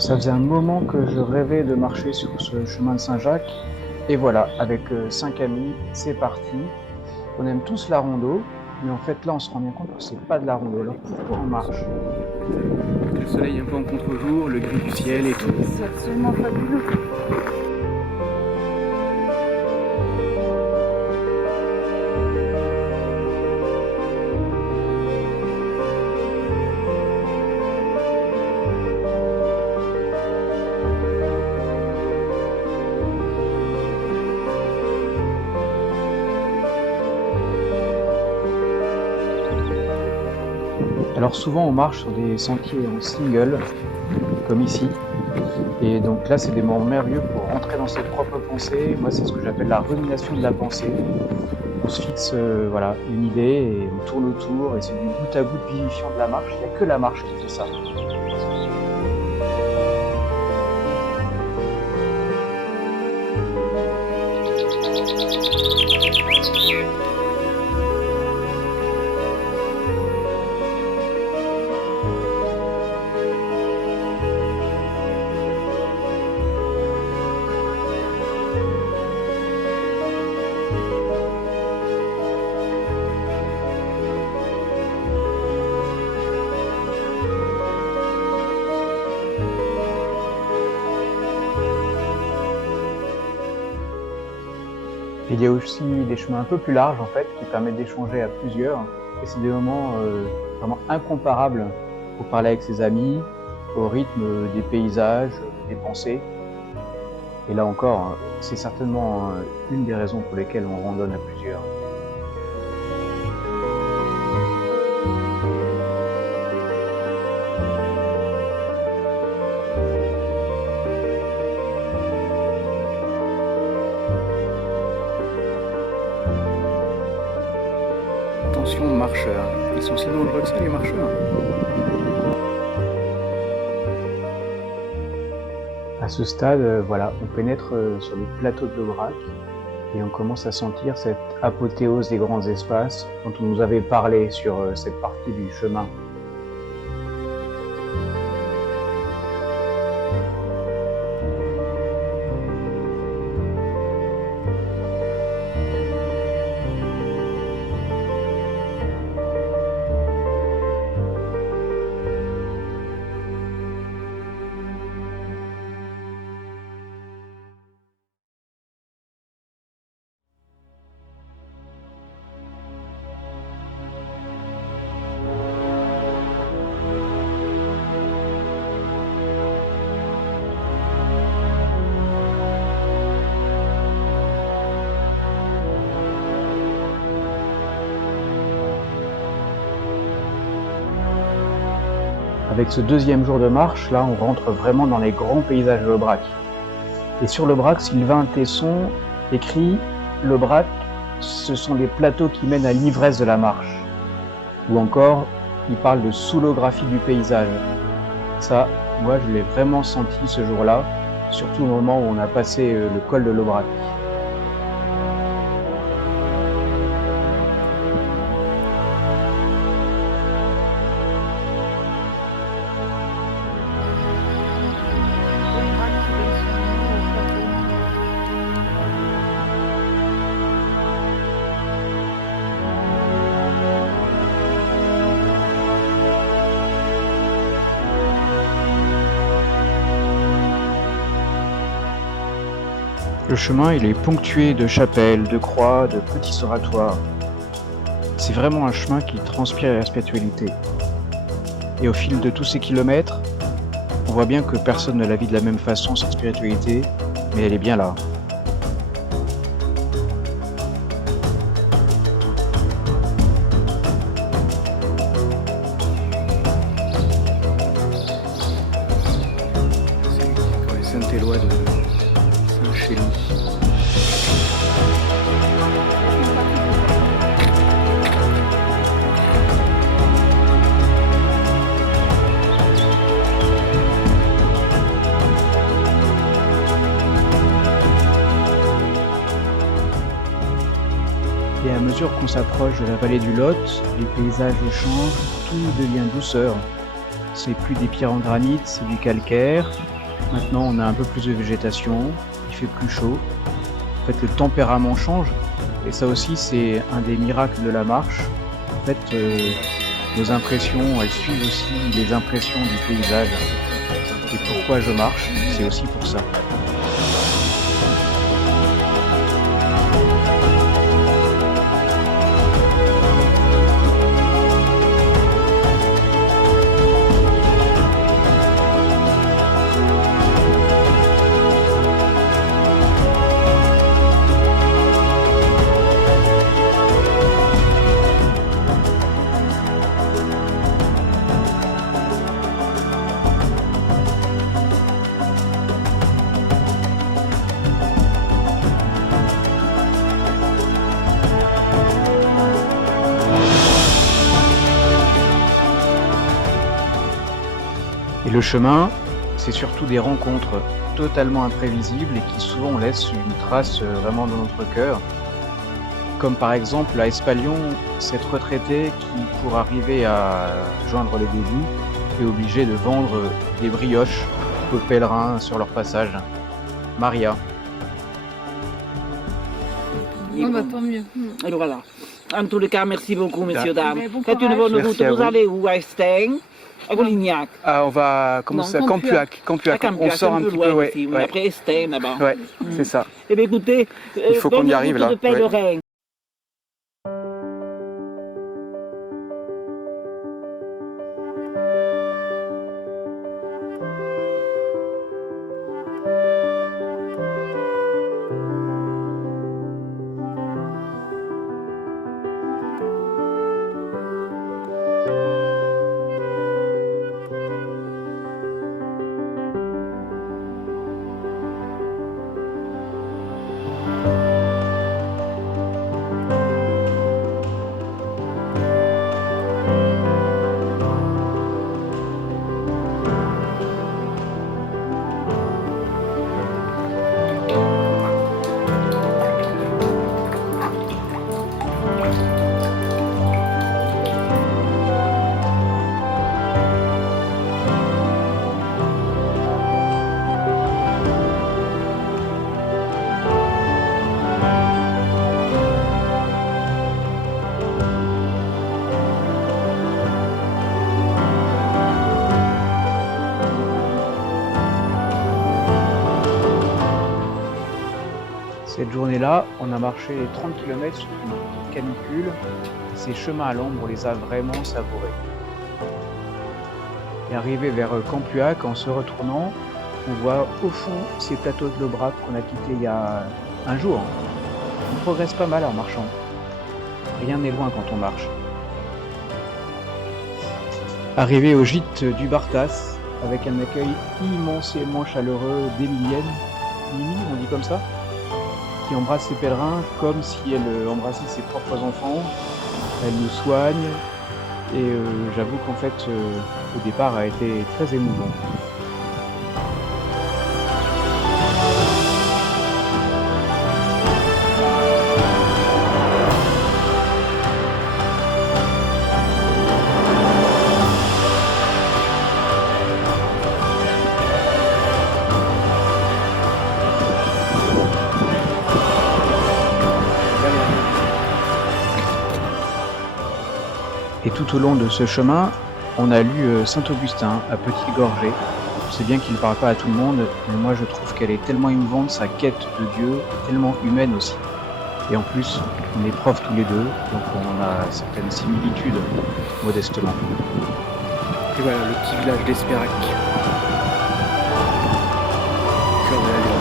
Alors ça faisait un moment que je rêvais de marcher sur ce chemin de Saint-Jacques et voilà, avec 5 amis, c'est parti. On aime tous la rando, mais en fait là on se rend bien compte que c'est pas de la rando. Alors pourquoi on marche? Le soleil un peu en contre-jour, le gris du ciel et tout. C'est absolument fabuleux. Alors souvent on marche sur des sentiers en single, comme ici. Et donc là c'est des moments merveilleux pour rentrer dans ses propres pensées. Moi c'est ce que j'appelle la rumination de la pensée. On se fixe voilà, une idée et on tourne autour et c'est du goutte à goutte vivifiant de la marche. Il n'y a que la marche qui fait ça. Il y a aussi des chemins un peu plus larges en fait qui permettent d'échanger à plusieurs et c'est des moments vraiment incomparables pour parler avec ses amis, au rythme des paysages, des pensées. Et là encore, c'est certainement une des raisons pour lesquelles on randonne à plusieurs. Attention aux marcheurs. Ils sont si nombreux que ça, les marcheurs. À ce stade, voilà, on pénètre sur les plateaux de l'Aubrac et on commence à sentir cette apothéose des grands espaces dont on nous avait parlé sur cette partie du chemin. Avec ce deuxième jour de marche, là, on rentre vraiment dans les grands paysages de l'Aubrac. Et sur l'Aubrac, Sylvain Tesson écrit « L'Aubrac, ce sont les plateaux qui mènent à l'ivresse de la marche ». Ou encore, il parle de soolographie du paysage. Ça, moi, je l'ai vraiment senti ce jour-là, surtout au moment où on a passé le col de l'Aubrac. Le chemin, il est ponctué de chapelles, de croix, de petits oratoires. C'est vraiment un chemin qui transpire la spiritualité. Et au fil de tous ces kilomètres, on voit bien que personne ne la vit de la même façon, cette spiritualité, mais elle est bien là. C'est pour les Saint-Éloi de Saint-Chély. Et à mesure qu'on s'approche de la vallée du Lot, les paysages changent, tout devient douceur. c'est plus des pierres en granit, c'est du calcaire. Maintenant, on a un peu plus de végétation, il fait plus chaud. En fait, le tempérament change. Et ça aussi, c'est un des miracles de la marche. En fait, nos impressions, elles suivent aussi les impressions du paysage. Et pourquoi je marche, c'est aussi pour ça. Et le chemin, c'est surtout des rencontres totalement imprévisibles et qui souvent laissent une trace vraiment dans notre cœur. Comme par exemple à Espalion, cette retraitée qui, pour arriver à joindre les débuts, est obligée de vendre des brioches aux pèlerins sur leur passage. Maria. Oh bah tant mieux. Et voilà. En tous les cas, merci beaucoup, messieurs, dames. Mais bon Faites une bonne Merci route. à Vous vous. allez où? À Estaing? À Golignac? Ah, on va commencer à Non, Campuac. À Campuac, On sort un peu petit loin peu, ouais. aussi. Ouais, Après Estaing, là-bas. ouais, c'est ça. Eh bien, écoutez, Il faut qu'on y bonne arrive, route là. de pèlerin. Cette journée-là, on a marché 30 km sous une petite canicule. Ces chemins à l'ombre, on les a vraiment savourés. Et arrivé vers Campuac, en se retournant, on voit au fond ces plateaux de l'Aubrac qu'on a quittés il y a un jour. On progresse pas mal en marchant. Rien n'est loin quand on marche. Arrivé au gîte du Bartas, avec un accueil immensément chaleureux d'Emilienne, Mimi, on dit comme ça, qui embrasse ses pèlerins comme si elle embrassait ses propres enfants. Elle nous soigne et j'avoue qu'en fait au départ a été très émouvant. Et tout au long de ce chemin, on a lu Saint-Augustin à petite gorgée. Je sais bien qu'il ne parle pas à tout le monde, mais moi je trouve qu'elle est tellement émouvante, sa quête de Dieu, tellement humaine aussi. Et en plus, on est profs tous les deux, donc on a certaines similitudes, modestement. Et voilà, le petit village d'Espérac. Cœur de la Lune.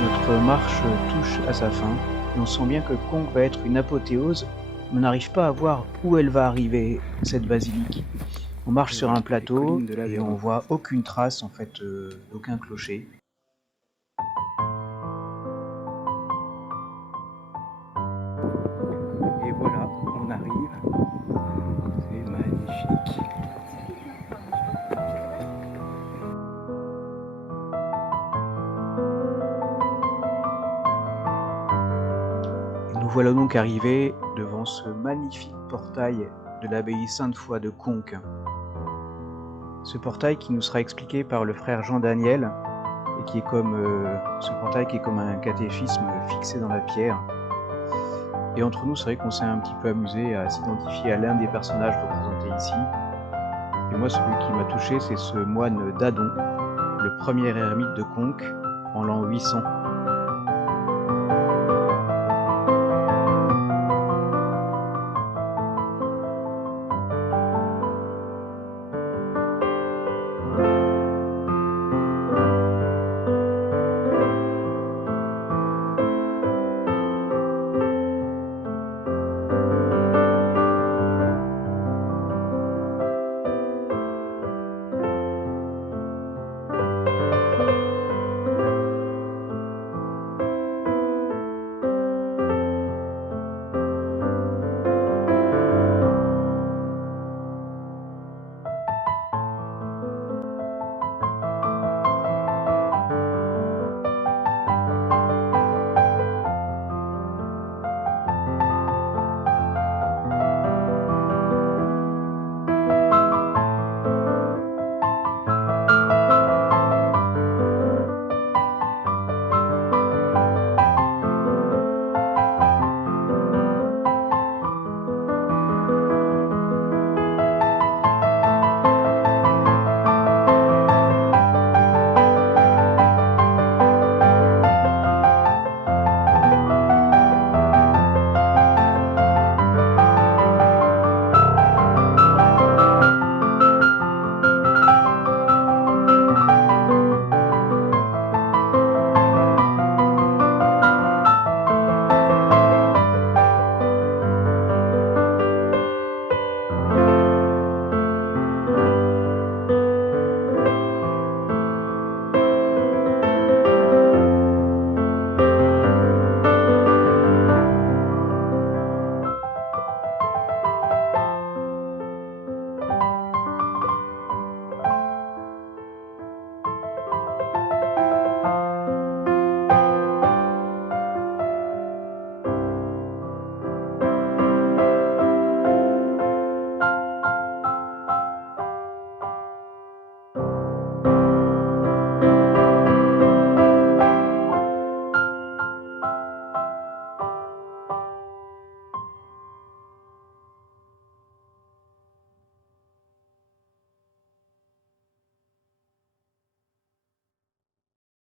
Notre marche touche à sa fin, et on sent bien que Conques va être une apothéose, mais on n'arrive pas à voir où elle va arriver, cette basilique. On marche sur un plateau et on voit aucune trace en fait d'aucun clocher. voilà donc arrivés devant ce magnifique portail de l'abbaye Sainte-Foy de Conques. Ce portail qui nous sera expliqué par le frère Jean-Daniel et qui est comme ce portail qui est comme un catéchisme fixé dans la pierre. Et entre nous, c'est vrai qu'on s'est un petit peu amusé à s'identifier à l'un des personnages représentés ici. Et moi, celui qui m'a touché, c'est ce moine Dadon, le premier ermite de Conques en l'an 800.